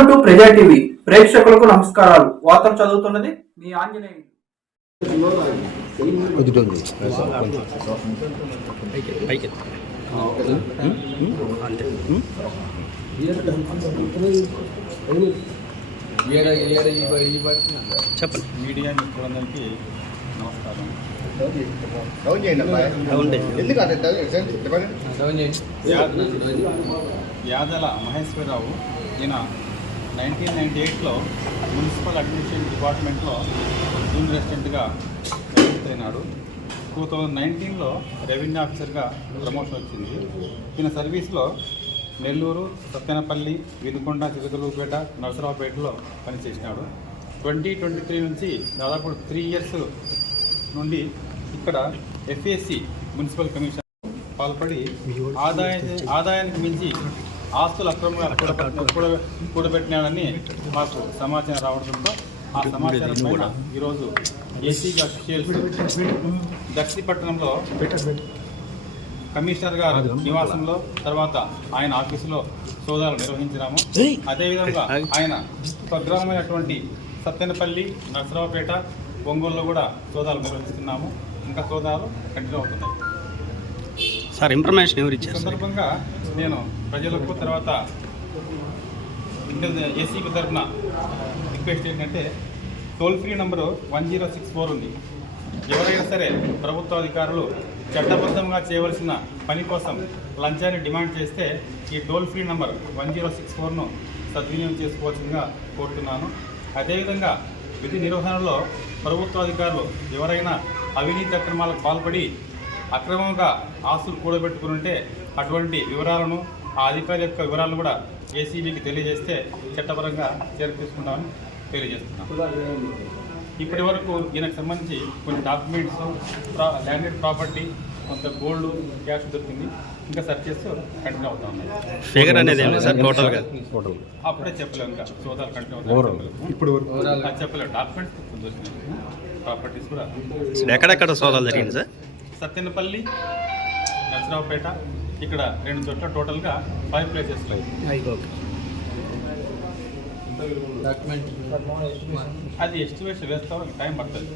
Welcome to ప్రజా TV. ప్రేక్షకులకు నమస్కారాలు. వార్తలు చదువుతున్నది మీ ఆంజనేయులు. చెప్పండి. మీడియా మిత్రులందరికీ నమస్కారం. యాదల మహేశ్వరరావు ఈయన 1998లో మున్సిపల్ అడ్మినిస్ట్రేషన్ డిపార్ట్మెంట్లో జూనియర్ అసిస్టెంట్గా నియమితులైనాడు. 2019లో రెవెన్యూ ఆఫీసర్గా ప్రమోషన్ వచ్చింది. ఈయన సర్వీస్లో నెల్లూరు, సత్తెనపల్లి, వినుకొండ, చిరుతలూరుపేట, నరసరావుపేటలో పనిచేసినాడు. 2023 నుంచి దాదాపు 3 ఇయర్స్ నుండి ఇక్కడ ఎఫ్ఏసి మున్సిపల్ కమిషన్ పాల్పడి ఆదాయానికి మించి ఆస్తులు అక్రమంగా కూడబెట్టినాడని మాకు సమాచారం రావడంతో ఆ సమాచారం పైన ఈరోజు ఏసీగా అఫీషియల్స్ దక్షిపట్నంలో కమిషనర్ గారు నివాసంలో, తర్వాత ఆయన ఆఫీసులో సోదాలు నిర్వహించినాము. అదేవిధంగా ఆయన స్వగ్రామైనటువంటి సత్తెనపల్లి, నరసరావుపేట, ఒంగోలులో కూడా సోదాలు నిర్వహిస్తున్నాము. ఇంకా సోదాలు కంటిన్యూ అవుతున్నాయి. సార్, ఇన్ఫర్మేషన్ ఎవరు ఇచ్చారు? సందర్భంగా నేను ప్రజలకు, తర్వాత ఏసీపీ తరఫున రిక్వెస్ట్ ఏంటంటే, టోల్ ఫ్రీ నంబరు 1064 ఉంది. ఎవరైనా సరే ప్రభుత్వ అధికారులు చట్టబద్ధంగా చేయవలసిన పని కోసం లంచాన్ని డిమాండ్ చేస్తే ఈ టోల్ ఫ్రీ నంబర్ 1064ను సద్వినియోగం చేసుకోవాల్సిందిగా కోరుతున్నాను. అదేవిధంగా విధి నిర్వహణలో ప్రభుత్వ అధికారులు ఎవరైనా అవినీతి అక్రమాలకు పాల్పడి అక్రమంగా ఆస్తులు కూడబెట్టుకుని ఉంటే అటువంటి వివరాలను, ఆ అధికారి యొక్క వివరాలను కూడా ఏసీబీకి తెలియజేస్తే చట్టపరంగా చర్య తీసుకుంటామని తెలియజేస్తున్నాం. ఇప్పటి వరకు ఈయనకు సంబంధించి కొన్ని డాక్యుమెంట్స్, ల్యాండెడ్ ప్రాపర్టీ, కొంత గోల్డ్, క్యాష్ దొరికింది. ఇంకా సర్చెస్ కంటిన్యూ అవుతా ఉన్నాయి. ఫిగర్ అనేది సార్ టోటల్గా అప్పుడే చెప్పలేము. ఇంకా సోదాలు కంటిన్యూ అవుతాయి. ఇప్పుడు చెప్పలేము. డాక్యుమెంట్స్ దొరికినాయి, ప్రాపర్టీస్ కూడా. ఎక్కడెక్కడ సోదాలు జరిగింది సార్? సత్తెనపల్లి, నరసరావుపేట, ఇక్కడ 2 చోట్ల టోటల్గా 5 ప్లేసెస్లో. అది ఎస్టిమేషన్ వేస్తాం, టైం పడుతుంది.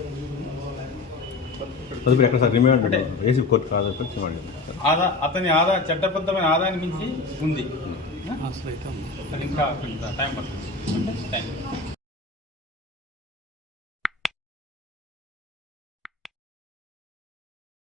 అతని చట్టబద్ధమైన ఆదాయాన్ని మించి ఉంది. ఇంకా టైం పడుతుంది. Thank you.